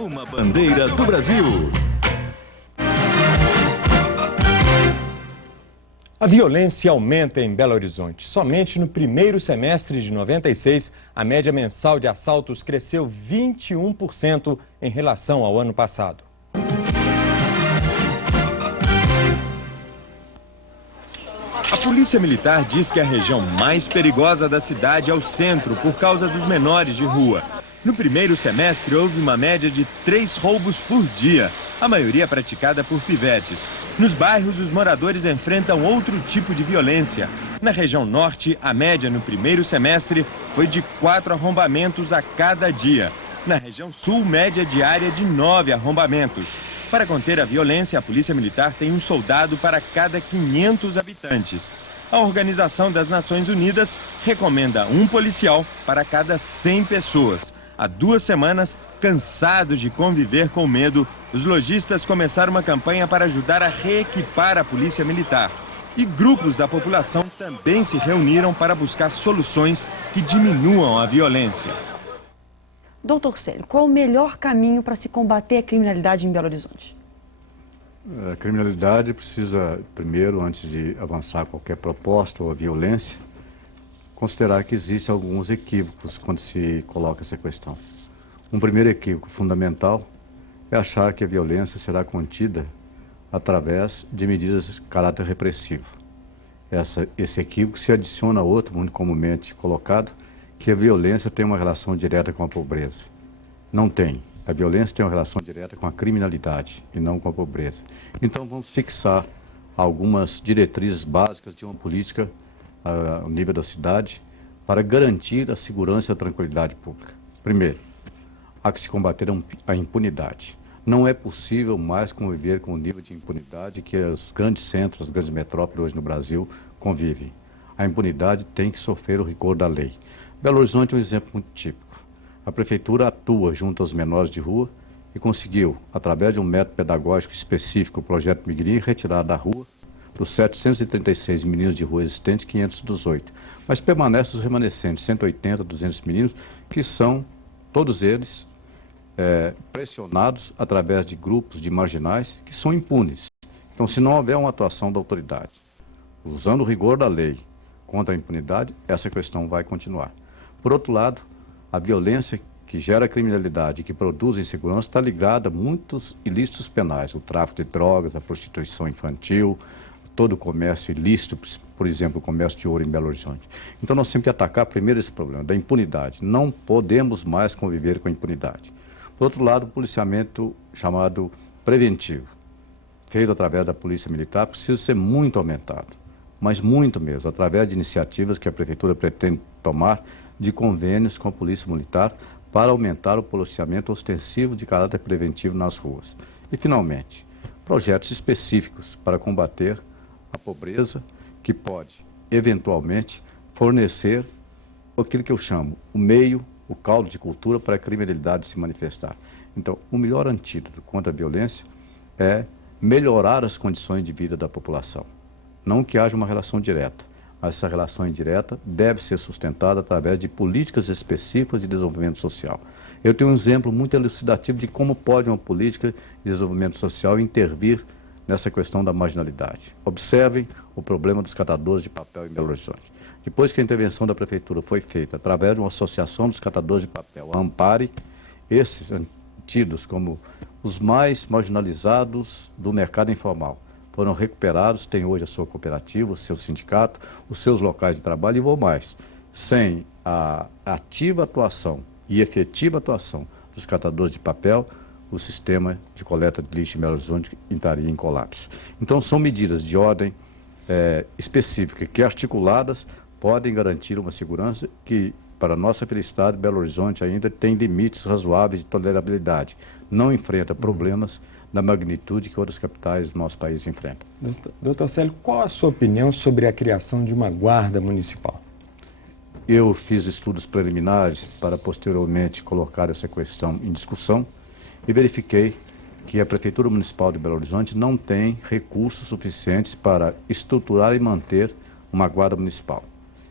Uma bandeira do Brasil. A violência aumenta em Belo Horizonte. Somente no primeiro semestre de 96, a média mensal de assaltos cresceu 21% em relação ao ano passado. A Polícia Militar diz que a região mais perigosa da cidade é o centro por causa dos menores de rua. No primeiro semestre, houve uma média de 3 roubos por dia, a maioria praticada por pivetes. Nos bairros, os moradores enfrentam outro tipo de violência. Na região norte, a média no primeiro semestre foi de 4 arrombamentos a cada dia. Na região sul, média diária de 9 arrombamentos. Para conter a violência, a Polícia Militar tem um soldado para cada 500 habitantes. A Organização das Nações Unidas recomenda um policial para cada 100 pessoas. Há 2 semanas, cansados de conviver com medo, os lojistas começaram uma campanha para ajudar a reequipar a Polícia Militar. E grupos da população também se reuniram para buscar soluções que diminuam a violência. Doutor Célio, qual o melhor caminho para se combater a criminalidade em Belo Horizonte? A criminalidade precisa, primeiro, antes de avançar qualquer proposta ou violência, considerar que existem alguns equívocos quando se coloca essa questão. Um primeiro equívoco fundamental é achar que a violência será contida através de medidas de caráter repressivo. Esse equívoco se adiciona a outro, muito comumente colocado, que a violência tem uma relação direta com a pobreza. Não tem. A violência tem uma relação direta com a criminalidade e não com a pobreza. Então vamos fixar algumas diretrizes básicas de uma política ao nível da cidade para garantir a segurança e a tranquilidade pública. Primeiro, há que se combater a impunidade. Não é possível mais conviver com o nível de impunidade que os grandes centros, as grandes metrópoles hoje no Brasil convivem. A impunidade tem que sofrer o rigor da lei. Belo Horizonte é um exemplo muito típico. A prefeitura atua junto aos menores de rua e conseguiu, através de um método pedagógico específico, o projeto Migrim, retirar da rua, dos 736 meninos de rua existentes, 518. Mas permanecem os remanescentes, 180, 200 meninos, que são, todos eles, pressionados através de grupos de marginais que são impunes. Então, se não houver uma atuação da autoridade, usando o rigor da lei contra a impunidade, essa questão vai continuar. Por outro lado, a violência que gera criminalidade e que produz insegurança está ligada a muitos ilícitos penais, o tráfico de drogas, a prostituição infantil, todo o comércio ilícito, por exemplo, o comércio de ouro em Belo Horizonte. Então nós temos que atacar primeiro esse problema da impunidade. Não podemos mais conviver com a impunidade. Por outro lado, o policiamento chamado preventivo, feito através da Polícia Militar, precisa ser muito aumentado, mas muito mesmo, através de iniciativas que a Prefeitura pretende tomar de convênios com a Polícia Militar para aumentar o policiamento ostensivo de caráter preventivo nas ruas. E, finalmente, projetos específicos para combater a pobreza, que pode, eventualmente, fornecer aquilo que eu chamo o meio, o caldo de cultura para a criminalidade se manifestar. Então, o melhor antídoto contra a violência é melhorar as condições de vida da população. Não que haja uma relação direta, mas essa relação indireta deve ser sustentada através de políticas específicas de desenvolvimento social. Eu tenho um exemplo muito elucidativo de como pode uma política de desenvolvimento social intervir nessa questão da marginalidade. Observem o problema dos catadores de papel em Belo Horizonte. Depois que a intervenção da Prefeitura foi feita através de uma associação dos catadores de papel, a Ampare, esses tidos como os mais marginalizados do mercado informal, foram recuperados, têm hoje a sua cooperativa, o seu sindicato, os seus locais de trabalho e vou mais. Sem a ativa atuação e efetiva atuação dos catadores de papel, o sistema de coleta de lixo em Belo Horizonte entraria em colapso. Então são medidas de ordem específica que articuladas podem garantir uma segurança que, para nossa felicidade, Belo Horizonte ainda tem limites razoáveis de tolerabilidade. Não enfrenta problemas da magnitude que outras capitais do nosso país enfrentam. Doutor Célio, qual a sua opinião sobre a criação de uma guarda municipal? Eu fiz estudos preliminares para posteriormente colocar essa questão em discussão e verifiquei que a Prefeitura Municipal de Belo Horizonte não tem recursos suficientes para estruturar e manter uma guarda municipal.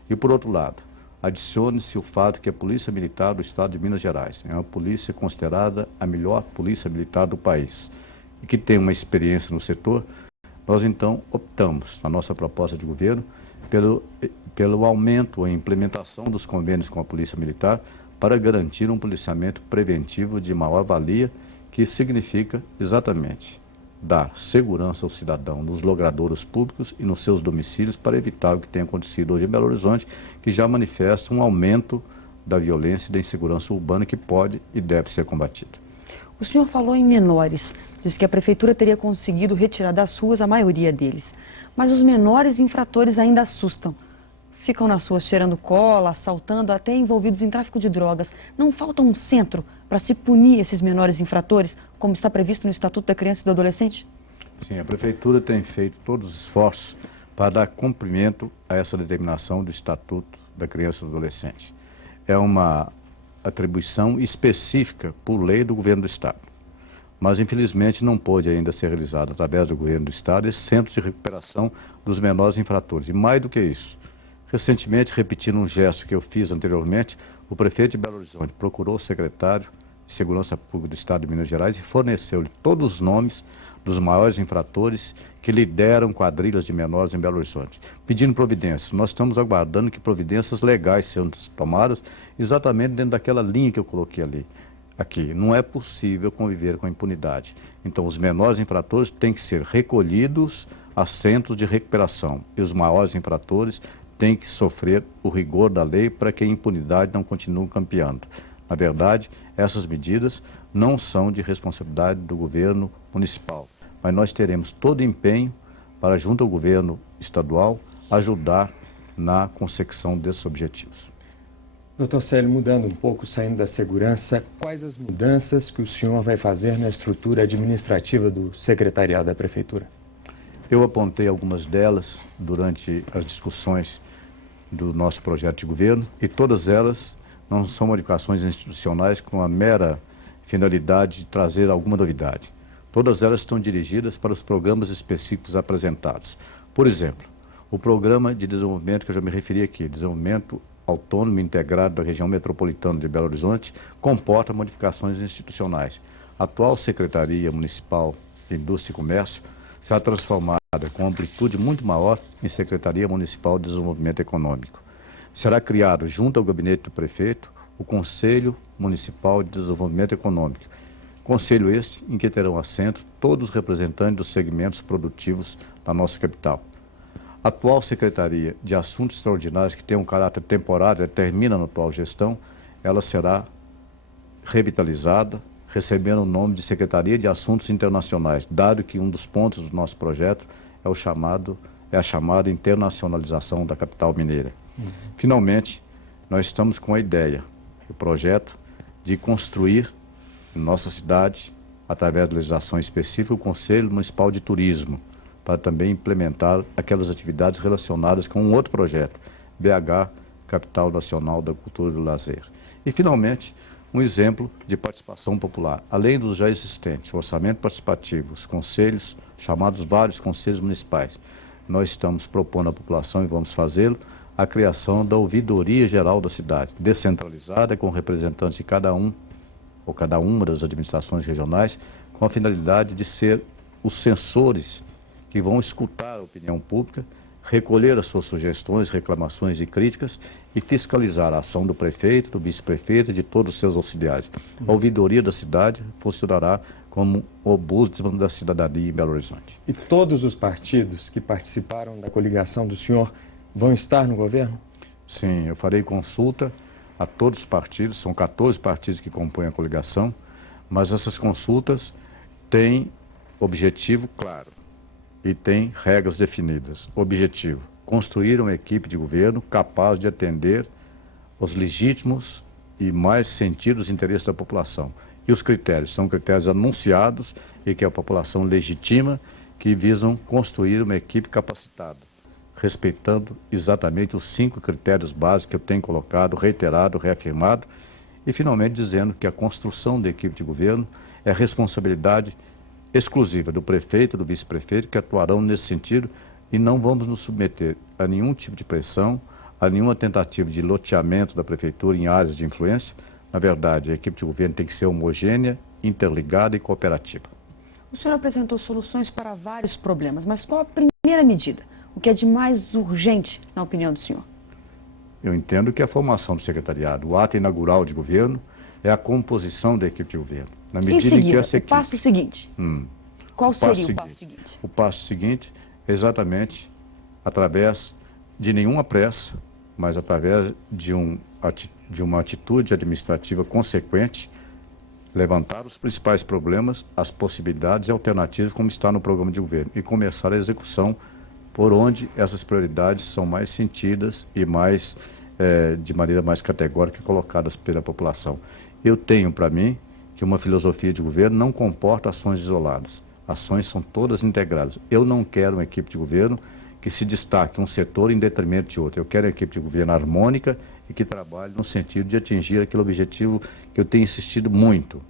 E, por outro lado, adicione-se o fato que a Polícia Militar do Estado de Minas Gerais é uma polícia considerada a melhor polícia militar do país e que tem uma experiência no setor. Nós então optamos, na nossa proposta de governo, pelo aumento e implementação dos convênios com a Polícia Militar para garantir um policiamento preventivo de maior valia, que significa exatamente dar segurança ao cidadão nos logradouros públicos e nos seus domicílios para evitar o que tem acontecido hoje em Belo Horizonte, que já manifesta um aumento da violência e da insegurança urbana que pode e deve ser combatido. O senhor falou em menores, disse que a prefeitura teria conseguido retirar das ruas a maioria deles. Mas os menores infratores ainda assustam. Ficam nas ruas cheirando cola, assaltando, até envolvidos em tráfico de drogas. Não falta um centro para se punir esses menores infratores, como está previsto no Estatuto da Criança e do Adolescente? Sim, a prefeitura tem feito todos os esforços para dar cumprimento a essa determinação do Estatuto da Criança e do Adolescente. É uma atribuição específica por lei do governo do Estado. Mas, infelizmente, não pôde ainda ser realizado, através do governo do Estado, esse centro de recuperação dos menores infratores. E mais do que isso, recentemente, repetindo um gesto que eu fiz anteriormente, o prefeito de Belo Horizonte procurou o secretário de Segurança Pública do Estado de Minas Gerais e forneceu-lhe todos os nomes dos maiores infratores que lideram quadrilhas de menores em Belo Horizonte, pedindo providências. Nós estamos aguardando que providências legais sejam tomadas exatamente dentro daquela linha que eu coloquei ali. Aqui, não é possível conviver com a impunidade. Então, os menores infratores têm que ser recolhidos a centros de recuperação e os maiores infratores têm que sofrer o rigor da lei para que a impunidade não continue campeando. Na verdade, essas medidas não são de responsabilidade do governo municipal, mas nós teremos todo empenho para, junto ao governo estadual, ajudar na consecução desses objetivos. Doutor Célio, mudando um pouco, saindo da segurança, quais as mudanças que o senhor vai fazer na estrutura administrativa do secretariado da Prefeitura? Eu apontei algumas delas durante as discussões do nosso projeto de governo e todas elas não são modificações institucionais com a mera finalidade de trazer alguma novidade. Todas elas estão dirigidas para os programas específicos apresentados. Por exemplo, o programa de desenvolvimento que eu já me referi aqui, desenvolvimento autônomo e integrado da região metropolitana de Belo Horizonte, comporta modificações institucionais. A atual Secretaria Municipal de Indústria e Comércio será transformada com amplitude muito maior em Secretaria Municipal de Desenvolvimento Econômico. Será criado, junto ao gabinete do prefeito, o Conselho Municipal de Desenvolvimento Econômico. Conselho este em que terão assento todos os representantes dos segmentos produtivos da nossa capital. A atual Secretaria de Assuntos Extraordinários, que tem um caráter temporário e termina na atual gestão, ela será revitalizada, recebendo o nome de Secretaria de Assuntos Internacionais, dado que um dos pontos do nosso projeto é a chamada internacionalização da capital mineira. Finalmente, nós estamos com a ideia, o projeto de construir em nossa cidade, através da legislação específica, o Conselho Municipal de Turismo, para também implementar aquelas atividades relacionadas com um outro projeto, BH, Capital Nacional da Cultura e do Lazer. E, finalmente, um exemplo de participação popular, além dos já existentes, o orçamento participativo, os conselhos, chamados vários conselhos municipais. Nós estamos propondo à população, e vamos fazê-lo, a criação da ouvidoria geral da cidade, descentralizada, com representantes de cada um ou cada uma das administrações regionais, com a finalidade de ser os censores que vão escutar a opinião pública, recolher as suas sugestões, reclamações e críticas e fiscalizar a ação do prefeito, do vice-prefeito e de todos os seus auxiliares. A ouvidoria da cidade funcionará como o ombudsman da cidadania em Belo Horizonte. E todos os partidos que participaram da coligação do senhor vão estar no governo? Sim, eu farei consulta a todos os partidos, são 14 partidos que compõem a coligação, mas essas consultas têm objetivo claro e têm regras definidas. Objetivo: construir uma equipe de governo capaz de atender os legítimos e mais sentidos interesses da população. E os critérios são critérios anunciados e que a população legitima, que visam construir uma equipe capacitada, respeitando exatamente os 5 critérios básicos que eu tenho colocado, reiterado, reafirmado, e finalmente dizendo que a construção da equipe de governo é responsabilidade exclusiva do prefeito e do vice-prefeito, que atuarão nesse sentido, e não vamos nos submeter a nenhum tipo de pressão, há nenhuma tentativa de loteamento da prefeitura em áreas de influência. Na verdade, a equipe de governo tem que ser homogênea, interligada e cooperativa. O senhor apresentou soluções para vários problemas, mas qual a primeira medida? O que é de mais urgente, na opinião do senhor? Eu entendo que a formação do secretariado, o ato inaugural de governo, é a composição da equipe de governo. Na medida em seguida, em que essa equipe... o passo seguinte. Qual seria o passo seguinte? O passo seguinte é exatamente através de nenhuma pressa, mas através de uma atitude administrativa consequente, levantar os principais problemas, as possibilidades e alternativas, como está no programa de governo, e começar a execução por onde essas prioridades são mais sentidas e mais, de maneira mais categórica, colocadas pela população. Eu tenho para mim que uma filosofia de governo não comporta ações isoladas. Ações são todas integradas. Eu não quero uma equipe de governo que se destaque um setor em detrimento de outro. Eu quero uma equipe de governo harmônica e que trabalhe no sentido de atingir aquele objetivo que eu tenho insistido muito,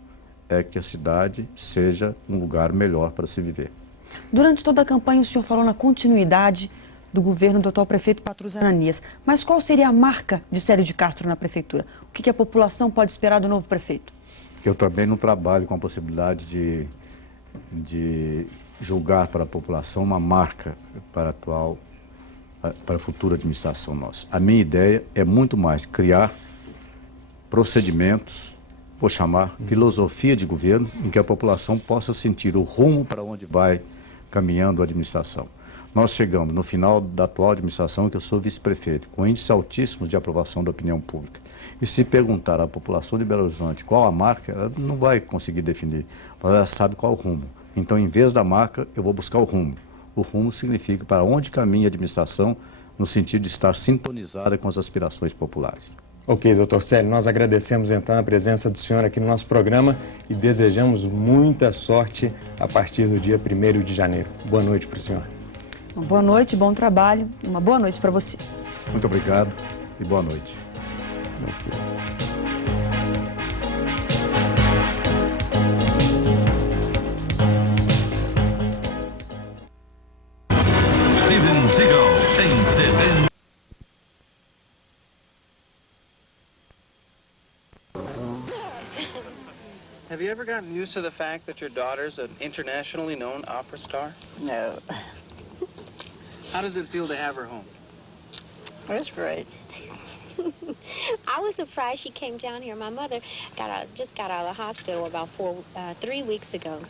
é que a cidade seja um lugar melhor para se viver. Durante toda a campanha, o senhor falou na continuidade do governo do atual prefeito Patrus Ananias. Mas qual seria a marca de Célio de Castro na prefeitura? O que a população pode esperar do novo prefeito? Eu também não trabalho com a possibilidade de julgar para a população uma marca para a futura administração nossa. A minha ideia é muito mais criar procedimentos, vou chamar filosofia de governo, em que a população possa sentir o rumo para onde vai caminhando a administração. Nós chegamos no final da atual administração, que eu sou vice-prefeito, com índices altíssimos de aprovação da opinião pública. E se perguntar à população de Belo Horizonte qual a marca, ela não vai conseguir definir, mas ela sabe qual o rumo. Então, em vez da marca, eu vou buscar o rumo. O rumo significa para onde caminha a administração, no sentido de estar sintonizada com as aspirações populares. Ok, doutor Célio, nós agradecemos então a presença do senhor aqui no nosso programa e desejamos muita sorte a partir do dia 1º de janeiro. Boa noite para o senhor. Uma boa noite, bom trabalho e uma boa noite para você. Muito obrigado e boa noite. Steven Seagal em TV. Have you ever gotten used to the fact that your daughter's an internationally known opera star? No. How does it feel to have her home? That's great. I was surprised she came down here. My mother just got out of the hospital about 3 weeks ago.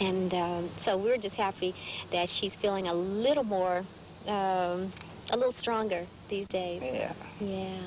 And so we're just happy that she's feeling a little more, a little stronger these days. Yeah. Yeah.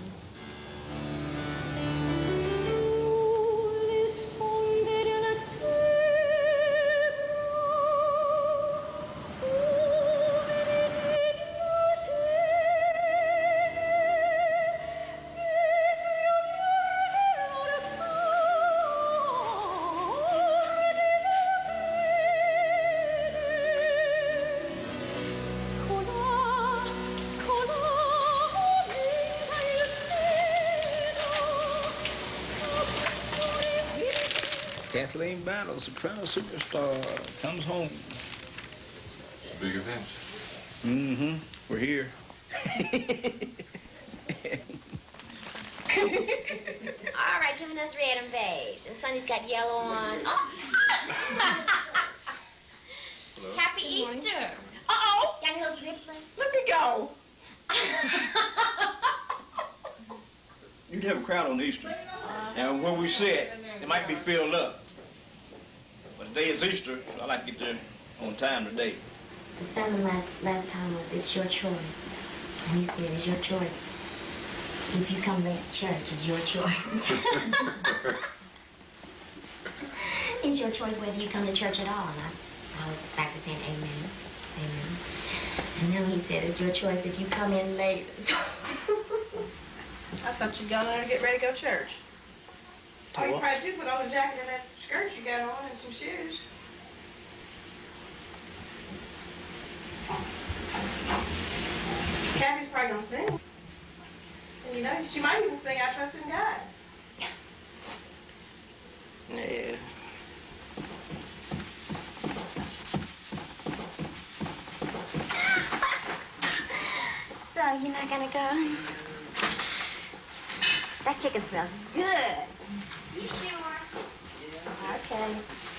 Kathleen Battle, soprano superstar, comes home. It's a big event. Mm-hmm. We're here. All right, giving us red and beige. And Sonny's got yellow on. Oh. Happy Easter. Uh-oh! Young Hills Ripley. Let me go. You'd have a crowd on Easter. And where we sit, it might be filled up. But today is Easter, so I like to get there on time today. The sermon last time was, it's your choice. And he said, it's your choice. If you come late to church, it's your choice. It's your choice whether you come to church at all. And I was back to saying amen, amen. And then he said, it's your choice if you come in late. I thought you'd gone there to get ready to go to church. Oh, you probably do put on a jacket and that skirt you got on and some shoes. Kathy's probably gonna sing. And you know, she might even sing I Trust in God. Yeah. So, you know, I gotta go. That chicken smells good. You sure? Okay.